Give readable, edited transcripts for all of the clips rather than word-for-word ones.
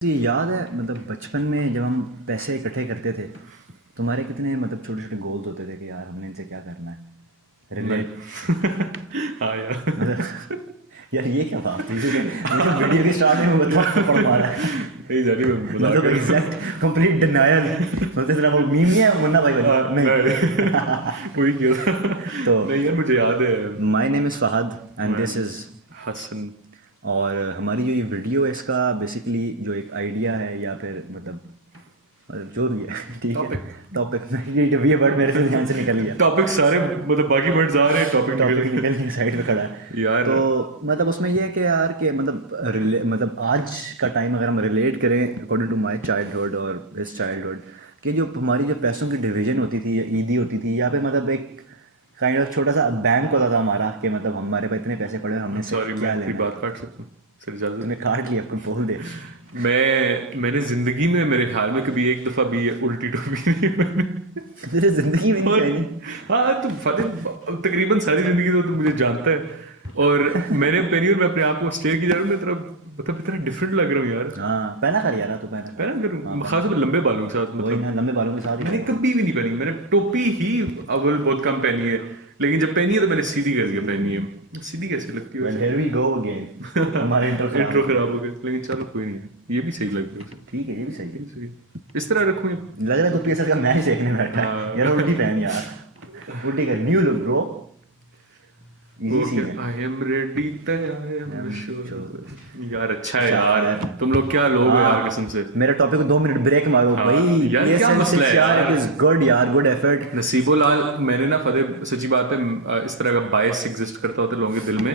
ये याद है मतलब बचपन में जब हम पैसे इकट्ठे करते थे, तुम्हारे कितने मतलब छोटे छोटे गोल्स होते थे कि यार हमने इनसे क्या करना है मैं रिलेट। हाँ यार मतलब यार ये क्या बात थी मुझे वीडियो के स्टार्ट में बता पड़ पा रहा है। नहीं जानी मैं मजाक मतलब कर रहा एग्जैक्ट कंप्लीट डिनायल। मतलब तेरा वो मीम नहीं है मुन्ना भाई वाली नहीं नहीं। वही क्यों था। तो नहीं यार मुझे याद है। My name is Fahad and मैं दिस इज़। हसन। और हमारी जो ये वीडियो है इसका बेसिकली जो एक आइडिया है या फिर मतलब जो भी है ठीक है। टॉपिक टॉपिक में ये वर्ड मेरे से ध्यान से निकल गया। टॉपिक सारे मतलब बाकी वर्ड्स आ रहे हैं टॉपिक टॉपिक निकल निकल के साइड पे खड़ा है। गए। यार तो मतलब उसमें ये है कि यार कि मतलब आज का टाइम अगर हम रिलेट करें अकॉर्डिंग टू माय चाइल्डहुड और हिज चाइल्डहुड, कि जो हमारी जो पैसों की डिवीजन होती थी या ईदी होती थी या फिर मतलब एक काइंड ऑफ छोटा सा बैंक होता था हमारा कि मतलब हमारे पास इतने पैसे पड़े हैं, हमने से सॉरी मैं क्या तेरी लेना है। बात काट सकता हूँ सर इजाजत तूने है? काट लिया, कुछ बोल दे। मैंने जिंदगी में मेरे ख्याल में कभी एक दफा भी ये उल्टी टोपी नहीं पहनी। तेरे जिंदगी में नहीं और पहनी? हाँ तो फतेह तकरीबन सारी जिंदगी तो तू मुझे जानता है। और मैंने पहनी और मैं अपने आप को स्टेयर की जा रहा हूँ मैं तेरा मतलब इतना डिफरेंट लग रहा हूँ यार। हाँ पहना कर यार, तू पहना। पहना हाँ करूँ पहना। खासकर लंबे बालों के साथ वही ना, मतलब। लंबे बालों के साथ ही मैंने पहना। कभी भी नहीं पहनी मैंने टोपी ही अव्वल बहुत कम पहनी है। लेकिन जब पहनी है तो मैंने सीधी करके पहनी है। सीधी कैसे लगती है वेल वैसे? Here we go again. हमारे इंट्रो खराब इंट्रो हो गया। खराब हो गया लेकिन चलो कोई नहीं ये भी सही लगती है वैसे। ठीक है, ये भी सही ये है। भी सही है। इस तरह रखूँ ये? लग रहा है तो पीएसएल का मैच देखने बैठा है यार। हाँ उल्टी पहन यार, उल्टी कर। न्यू लुक ब्रो, इजी वो सी क्या है। I am ready I am Sure. Sure यार अच्छा है अच्छा यार। यार। तुम लोग क्या लोग हो यार कसम हाँ से। मेरा टॉपिक को 2 मिनट ब्रेक मारो हाँ भाई। यार क्या पीएसएल मसला 6 है यार, इट यार। इज गुड यार, गुड एफर्ट। नसीबो लाल मैंने ना फतेह सच्ची बात है इस तरह का बायस एग्जिस्ट करता होता लोगों के दिल में।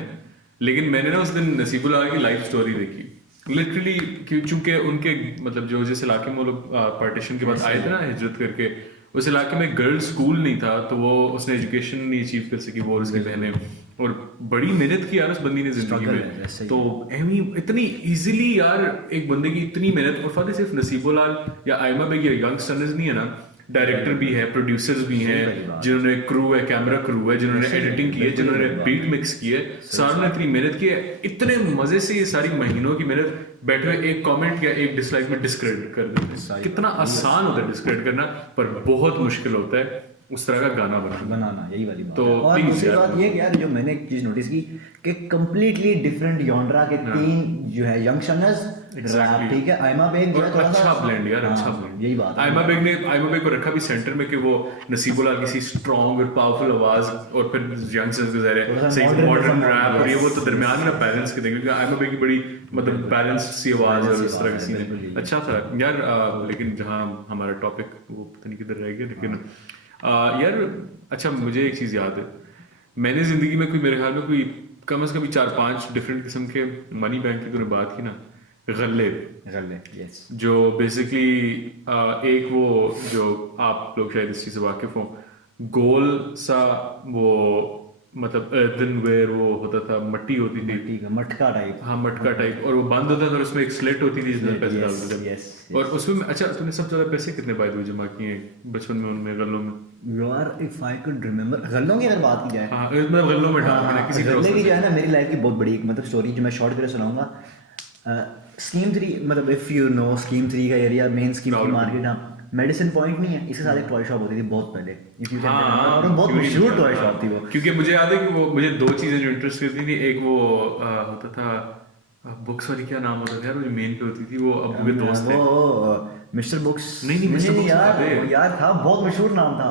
लेकिन मैंने ना उस दिन नसीबो लाल की लाइफ स्टोरी देखी लिटरली। चूंकि उनके मतलब जो जिस इलाके में वो लोग पार्टीशन के बाद आए थे ना हिजरत करके उस इलाके में गर्ल्स स्कूल नहीं था तो वो उसने एजुकेशन नहीं अचीव कर सकी वो और उसकी बहनें। और बड़ी मेहनत की यार उस बंदी ने जिंदगी स्ट्रगल में। है, ऐसे तो ही है। एमी इतनी इजीली यार एक बंदे की इतनी मेहनत और फतेह सिर्फ नसीबो लाल या आयमा बेग या यंग स्टनर्स नहीं है ना। डायरेक्टर भी है प्रोड्यूसर्स भी हैं सही वाली बात है। जिन्होंने क्रू है कैमरा क्रू है जिन्होंने ऐसे ही है, एडिटिंग की है बिल्कुल ही जिन्होंने वही बात बीट है। मिक्स की है। सही सारों ने सही। इतनी मेहनत की है इतने मजे से ये सारी महीनों की मेहनत बैठे हुए एक कमेंट या एक डिसलाइक में डिस्क्रेडिट कर देते हैं सारी कितना बात यही आसान होता है डिस्क्रेडिट करना। पर बहुत मुश्किल होता है उस तरह का गाना बनाना। बनाना, यही वाली बात तो है। और प्लीज दूसरी यार बात ये कि यार जो मैंने एक चीज़ नोटिस की कि कम्प्लीटली डिफरेंट जॉनरा के हाँ 3 जो है यंगस्टर्स रैप, एग्जैक्टली। ठीक है। आयमा बेग जो और है थोड़ा सा। अच्छा ब्लेंड यार अच्छा हाँ ब्लेंड। यही बात है आयमा तो। बेग ने आयमा बेग को रखा भी सेंटर में कि वो नसीबुल्लाह किसी स्ट्रॉन्ग और पावरफुल आवाज और फिर यंगस्टर्स के ज़रिए थोड़ा सा सही से मॉडर्न मॉडर्न रैप और ये वो यस तो यस। दरमियान में ना बैलेंस के देंगे क्योंकि आयमा बेग की बड़ी मतलब बिल्कुल बैलेंस सी आवाज है बैलेंस और की इस बात तरह की है, सीन बिल्कुल है यही है। अच्छा था यार। तो लेकिन जहाँ हमारा टॉपिक वो पता नहीं किधर रह गया लेकिन यार अच्छा मुझे एक चीज़ याद है। मैंने जिंदगी में कोई मेरे ख्याल में कोई कम से कम 4-5 डिफरेंट किस्म के मनी बैंक की तूने बात की ना गल्ले गले यस। जो बेसिकली एक वो जो आप लोग शायद इस चीज़ से वाकिफ हो गोल सा वो मतलब अर्दनवेयर वो होता था मट्टी होती थी। मट्टी का मटका टाइप। हाँ मटका टाइप और वो बंद होता था और उसमें एक स्लेट होती थी जिसमें पैसे यस डालते थे। यस और यस। उसमें अच्छा तूने सबसे ज़्यादा पैसे कितने बाय द वे जमा किए हैं बचपन में उनमें गल्लों में? यार इफ आई कुड रिमेम्बर, गल्लों की अगर बात की जाए। हाँ मतलब गल्लों में डाल के ना हाँ किसी गन्ने प्रोसेस की जो से। है ना मेरी लाइफ की बहुत बड़ी एक मतलब स्टोरी जो मैं शॉर्ट करके सुनाऊंगा। स्कीम 3 मतलब इफ़ यू नो स्कीम 3 का area, main scheme 3 Rawalpindi. Market. हाँ मेडिसिन पॉइंट नहीं है, इसके साथ एक टॉय शॉप होती थी बहुत पहले, इफ़ यू कैन रिमेम्बर। और वो हाँ बहुत क्यों नहीं मशहूर मुझे टॉय हाँ शॉप थी वो। क्योंकि मुझे याद है कि वो मुझे दो चीजें जो इंटरेस्ट करती थी एक वो होता था बुक्स वाली क्या नाम होता था यार वो जो मेन पे होती थी वो अब्बू के दोस्त थे। वो मिस्टर बुक्स। नहीं नहीं नहीं मिस्टर नहीं नहीं बुक्स यार, अबे वो यार था, बहुत मशहूर नाम था।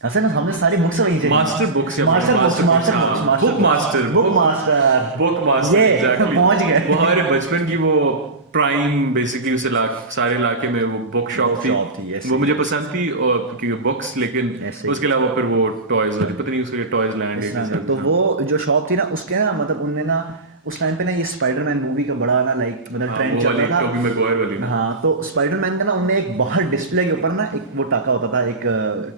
हसन हमने सारी बुक्स वहीं से ली। मास्टर बुक्स या master books, master books master books, हाँ master book master book master. Book master ये एग्जैक्टली। पहुंच वो गए। हमारे बचपन की वो प्राइम बेसिकली उस इलाके सारे इलाके में वो बुक शॉप थी। शॉप थी ऐसे वो ही। मुझे पसंद थी और क्योंकि बुक्स लेकिन ऐसे उसके ही अलावा फिर वो टॉयज वाली पता नहीं उसके टॉयज लैंड इस या तरह किसी का। तो हाँ। वो जो शॉप थी ना उसके ना मतलब उनने ना उस टाइम पे ना ये स्पाइडरमैन मूवी का बड़ा ना लाइक मतलब हाँ ट्रेंड वो चल वाली रहा टोबी मैगवायर वाली था। ना। हाँ तो स्पाइडरमैन का ना उनने एक बाहर डिस्प्ले के ऊपर ना एक वो टाका होता था, एक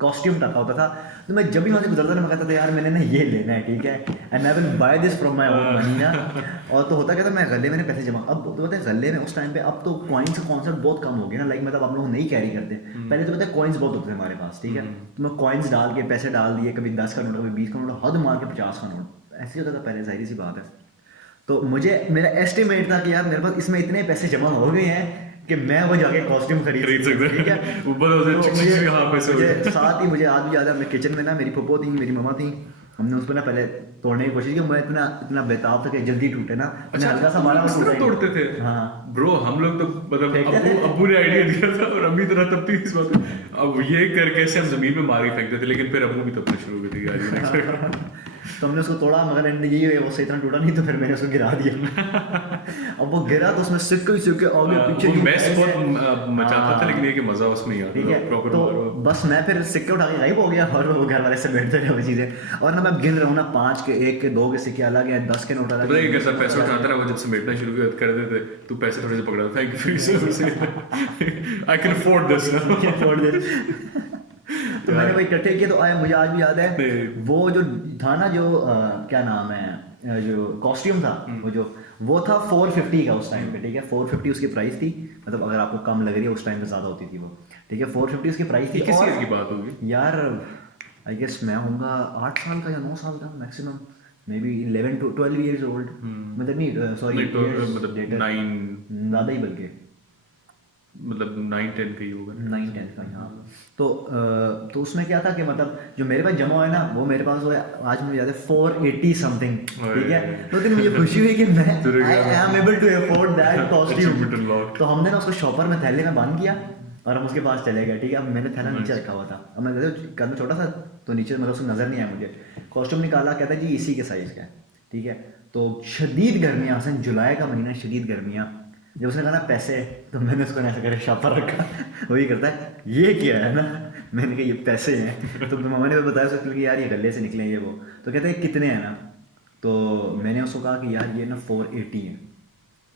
कॉस्ट्यूम टाका होता था। तो मैं जब भी वहाँ से गुजरता था मैं कहता था यार मैंने ना ये लेना है, ठीक है, and I will by this from my own money ना। और तो होता क्या था, मैं गले मैंने पैसे जमा, अब तो पता है गले में उस टाइम पे अब तो कॉइन्स का कॉन्सेप्ट बहुत कम हो गया ना, लाइक मतलब आप लोग नहीं कैरी करते। पहले तो पता है कॉइन्स बहुत होते थे हमारे पास, ठीक है। तो मैं कॉइन्स डाल के पैसे डाल दिए, कभी 10 का नोट, कभी 20 का नोट, हद मार के 50 का नोट, ऐसे ही होता था पहले, जाहिर सी बात है। तो मुझे मेरा एस्टिमेट था कि यार मेरे पास इसमें इतने पैसे जमा हो गए हैं कि मैं वो जाके कॉस्ट्यूम खरीद सकते हैं। ठीक है। ऊपर हो जाए, तो चिक चिक चिक, हाँ, पैसे हो मुझे गए। साथ ही मुझे आज भी याद है, अपने किचन में ना मेरी फुप्पो थी, मेरी मम्मा थी, हमने उसको ना पहले तोड़ने की कोशिश की, मैं इतना इतना बेताब था कि जल्दी टूटे ना, मैंने अच्छा, हल्का सा तुम मारा लोग इस और तरह टूटा ही। तोड़ते थे? हाँ ब्रो हम लोग तो मतलब फेंकते थे। अब्बू ने आइडिया दिया था और अम्मी तरह तब थी इस बात पे। अब ये करके ऐसे हम जमीन में मार ही फेंकते थे, लेकिन फिर अब्बू भी तब शुरू कर दी यार। तो हमने उसको तोड़ा, मगर एंड यही है वो सही तरह टूटा नहीं, तो फिर मैंने उसको गिरा दिया। अब वो गिरा तो उसमें सिक्के ही सिक्के आगे पीछे वो ये मैस ऐसे- बहुत मचाता था, लेकिन ये कि मजा उसमें ही ठीक है। आता प्रॉपर तो मारो। बस मैं फिर सिक्के उठा के गायब हो गया, और वो घर वाले से बैठते रहे वो चीजें, और ना मैं गिन रहा हूँ ना 5 के 1 के 2 के सिक्के अलग हैं, 10 के नोट अलग तो पता है हैं, कैसा पैसा उठाता रहा, वो जब समेटना शुरू कर देते तू पैसे थोड़े से पकड़ा था फिर से आई कैन अफोर्ड दिस छोड़ दे। तो मैंने वो इकट्ठे किए, तो मुझे आज भी याद है वो जो था ना, जो क्या नाम है, जो कॉस्ट्यूम था, वो था 450 का उस टाइम पे, ठीक है। 450 उसकी प्राइस थी, मतलब अगर आपको कम लग रही है उस टाइम पे ज़्यादा होती थी वो, ठीक है। 450 उसकी प्राइस थी। किस और ईयर की बात होगी यार आई गेस मैं होऊंगा 8 साल का या 9 साल का maximum, may be 11 to 12 years old, मतलब नहीं सॉरी, नहीं तो मतलब 9 ज़्यादा ही बल्कि मतलब 9-10 का ही होगा 9-10 का, हाँ। तो उसमें क्या था कि मतलब जो मेरे पास जमा हुआ है ना, वो मेरे पास वो है, आज मुझे याद है 480 समथिंग, ठीक है। तो फिर मुझे खुशी हुई कि मैं I am able to afford that costume. तो हमने ना उसको शॉपर में थैले में बांध किया और हम उसके पास चले गए, ठीक है। अब मैंने थैला नीचे रखा हुआ था, अब मैं जैसे कदम छोटा था तो नीचे मतलब उसको नजर नहीं आया मुझे। कॉस्ट्यूम निकाला, कहता है जी इसी के साइज का है, ठीक है। तो शदीद गर्मियाँ, सन जुलाई का महीना, शदीद गर्मियाँ, जब उसने कहा ना पैसे, तो मैंने उसको ऐसा करे शॉपर रखा। वही करता है ये क्या है ना, मैंने कहा ये पैसे हैं। तो मम्मा ने बताया उसको कि यार ये गले से निकले, ये वो। तो कहते हैं कितने हैं ना, तो मैंने उसको कहा कि यार ये ना 480 है।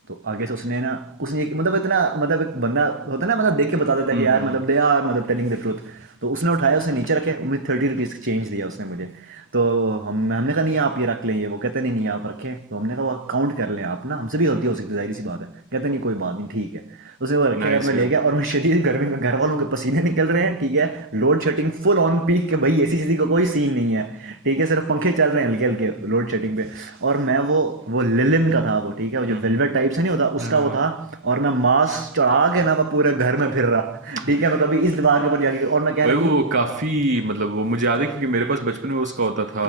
तो आगे से उसने ना, उसने मतलब इतना, मतलब एक बंदा होता है ना, मतलब देख के बता देता है कि यार मतलब दे आर मतलब टेलिंग द ट्रूथ। तो उसने उठाया, उसने नीचे रखे, मुझे 30 रुपीज़ चेंज दिया उसने मुझे। तो हमने कहा नहीं आप ये रख लें, ये वो कहते नहीं नहीं आप रखें। तो हमने कहा वो काउंट कर लें आप ना, हमसे भी गलती हो सकती है, जाहिर सी बात है। कहते नहीं कोई बात नहीं, ठीक है। उसने वो रखे, मैं ले गया, और मैं शदीद गर्मी में, घर वालों के पसीने निकल रहे हैं, ठीक है। Load shedding full on peak के भाई, ऐसी चीज़ी का कोई सीन नहीं है, ठीक है। सिर्फ पंखे चल रहे हैं हल्के हल्के लोड शेडिंग पे। और मैं वो लिलिन का था वो, ठीक है, वो जो वेलवेट टाइप से नहीं होता उसका वो था। और मैं मास्क चढ़ा के ना मैं पूरे घर में फिर रहा, ठीक है। मैं कभी इस दीवार के ऊपर जाके, और मैं कह भाई वो काफी मतलब वो मुझे याद है क्योंकि मेरे पास बचपन में उसका होता था,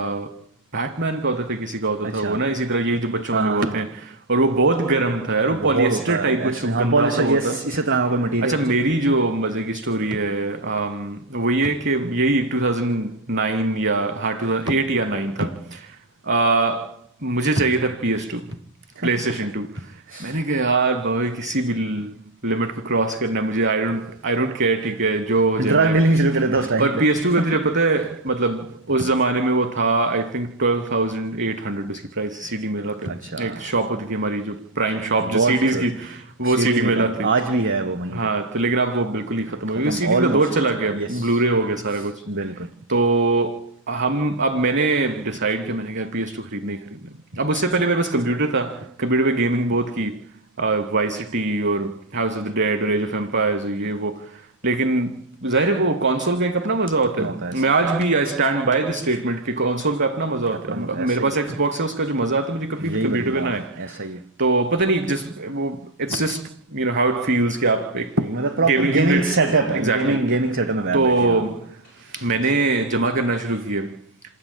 बैटमैन का होता था, किसी का होता था वो ना, इसी तरह ये जो बच्चों वाले होते हैं, और वो बहुत गर्म था यार, वो पॉलिएस्टर टाइप कुछ गंदा सा होता था। इसी तरह का कोई मटेरियल। अच्छा मेरी जो मजे की स्टोरी है वो ये कि यही 2009 या हाँ 2008 या 9 था। मुझे चाहिए था PS2 PlayStation 2। मैंने कहा यार भाई किसी भी लिमिट को क्रॉस करना है मुझे, आई डोंट केयर, ठीक है जो हो जाए। ड्रग डीलिंग शुरू कर देता उस टाइम और पे। PS2 का तुझे पता है मतलब उस जमाने में वो था आई थिंक 12,800 उसकी प्राइस CD मेला पे। अच्छा। एक शॉप होती थी हमारी जो प्राइम शॉप जो बहुत CDs की, वो CD मेला थी। आज भी है वो वहीं। हाँ तो लेकिन अब वो बिल्कुल ही खत्म हो गया, CD का almost, दौर चला गया, yes. ब्लूरे हो गया सारा कुछ। बिल्कुल। तो अब मैंने डिसाइड किया, मैंने कहा PS2 खरीदना ही खरीदना। अब उससे पहले मेरे पास कंप्यूटर था, कंप्यूटर पे गेमिंग बहुत की, वाइस सिटी और हाउस ऑफ द डेड और एज ऑफ एम्पायर्स ये वो। लेकिन जाहिर है वो कंसोल का एक अपना मजा होता है। मैं आज भी I stand by the statement कि कंसोल का अपना मजा होता है। मेरे पास Xbox है, उसका जो मजा आता है मुझे कभी कंप्यूटर पे ना है। ऐसा ही है। तो पता नहीं जस्ट वो it's just you know how it feels कि आप एक मतलब गेमिंग सेटअप है, गेमिंग सेटअप में। तो मैंने जमा करना शुरू किया,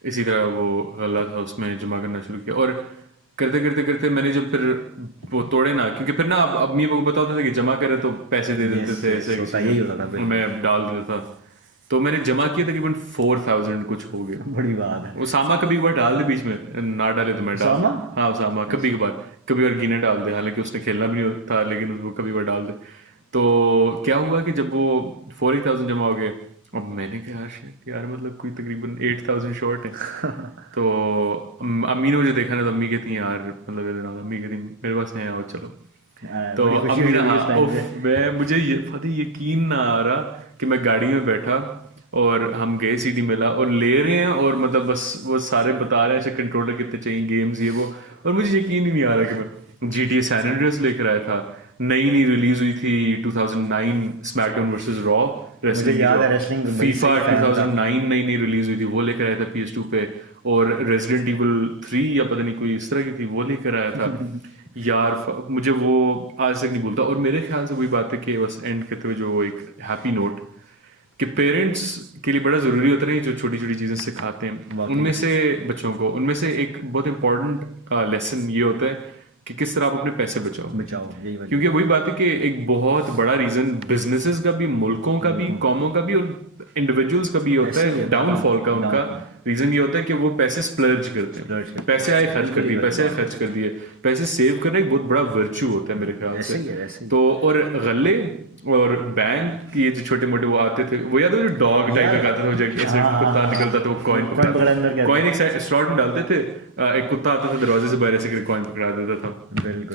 इसी तरह वो अल्लाह था उसमें जमा करना शुरू किया, और करते करते करते मैंने जब फिर वो तोड़े ना, क्योंकि फिर ना अब मेरे को पता होता था कि जमा करे तो पैसे दे देते थे, ऐसे यही होता था, मैं डाल देता था। तो मैंने जमा किया तकरीबन 4,000 कुछ हो गया। बड़ी बात है। उसामा कभी बार डाल दे बीच में, ना डाले तो मैं डाल। हाँ उसामा कभी कभार, कभी बार गिने डाल दे, हालांकि उसने खेलना भी नहीं था लेकिन उसको कभी बार डाल दे। तो क्या हुआ कि जब वो 40,000 जमा हो गए, अब मैंने कहा यार मतलब कोई तकरीबन 8,000 शॉर्ट है। तो अम्मी ने मुझे देखा ना, तो अम्मी कहती है यार मतलब अम्मी कहती मेरे पास है और चलो। तो अम्मी ने हाँ मैं मुझे यकीन ना आ रहा कि मैं गाड़ी में बैठा और हम गए CD मेला और ले रहे हैं, और मतलब बस वो सारे बता रहे हैं अच्छा कंट्रोलर कितने चाहिए, गेम्स ये वो, और मुझे यकीन ही नहीं आ रहा कि मैं GTA सैन एंड्रियास लेकर आया था। नई रिलीज हुई थी 2009 स्मैकडाउन वर्सेस रॉ रेसलिंग, याद है रेसलिंग FIFA 2009 नई रिलीज हुई थी, वो लेकर आया था PS2 पे। और रेजिडेंट इवल 3 या पता नहीं कोई इस तरह की थी वो लेकर आया था यार मुझे वो आज तक नहीं भूलता। और मेरे ख्याल से वही बात है कि बस एंड करते हुए जो एक हैप्पी नोट कि पेरेंट्स के लिए बड़ा ज़रूरी होता है जो छोटी छोटी चीज़ें सिखाते हैं उनमें से बच्चों को, उनमें से एक बहुत इंपॉर्टेंट लेसन ये होता है कि किस तरह आप अपने पैसे बचाओ। यही बात। क्योंकि वही बात है कि एक बहुत बड़ा रीज़न बिजनेसेस का भी, मुल्कों का भी, कौमों का भी और इंडिविजुअल्स का भी होता है डाउनफॉल का। उनका रीजन ये होता है कि वो पैसे स्प्लर्ज करते हैं, पैसे आए खर्च कर दिए, पैसे आए खर्च कर दिए। पैसे सेव करना एक बहुत बड़ा वर्च्यू होता है मेरे ख्याल से। तो और गल्ले और बैंक ये जो छोटे मोटे वो आते थे, वो याद है जो डॉग टाइप का आता था, जो ऐसे कुत्ता निकलता था, वो कॉइन एक स्लॉट में डालते थे, एक कुत्ता आता था दरवाजे से बाहर ऐसे कॉइन पकड़ा देता था।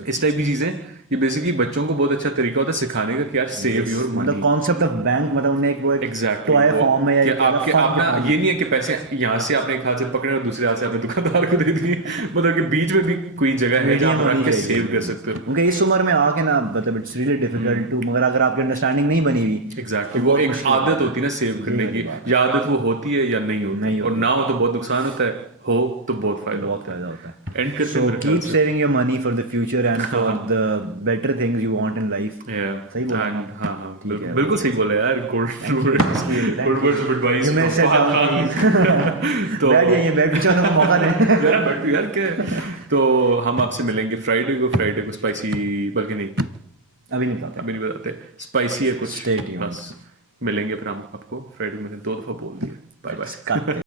इस टाइप की चीजें ये बेसिकली बच्चों को बहुत अच्छा तरीका होता है सिखाने का कि यार सेव योर मनी। मतलब कॉन्सेप्ट ऑफ बैंक मतलब उन्हें एक वो एग्जैक्टली टॉय फॉर्म में कि आपके अपना ये नहीं है कि पैसे यहाँ से आपने एक हाथ से पकड़े और दूसरे हाथ से आपने दुकानदार को दे दिए, मतलब कि बीच में भी कोई जगह है जहाँ पर आप सेव कर सकते हो। उनके इस उम्र में आके ना मतलब इट्स रियली डिफिकल्ट टू, मगर अगर आपकी अंडरस्टैंडिंग नहीं बनी हुई एग्जैक्टली वो एक आदत होती है ना सेव करने की, या आदत वो होती है या नहीं होती, और ना हो तो बहुत नुकसान होता है, हो तो बहुत फायदा होता है। And So keep saving your money for the future and for the better things you want in life. सही बोला। हाँ बिल्कुल सही बोला यार। Good words of advice. तो बैठ चलो मौका दें यार क्या। तो हम आपसे मिलेंगे फ्राइडे को स्पाइसी, बल्कि नहीं अभी नहीं बताते, स्पाइसी है कुछ, Stay tuned. बस मिलेंगे फिर हम आपको फ्राइडे में 2 दफा बोल दिए। Bye bye.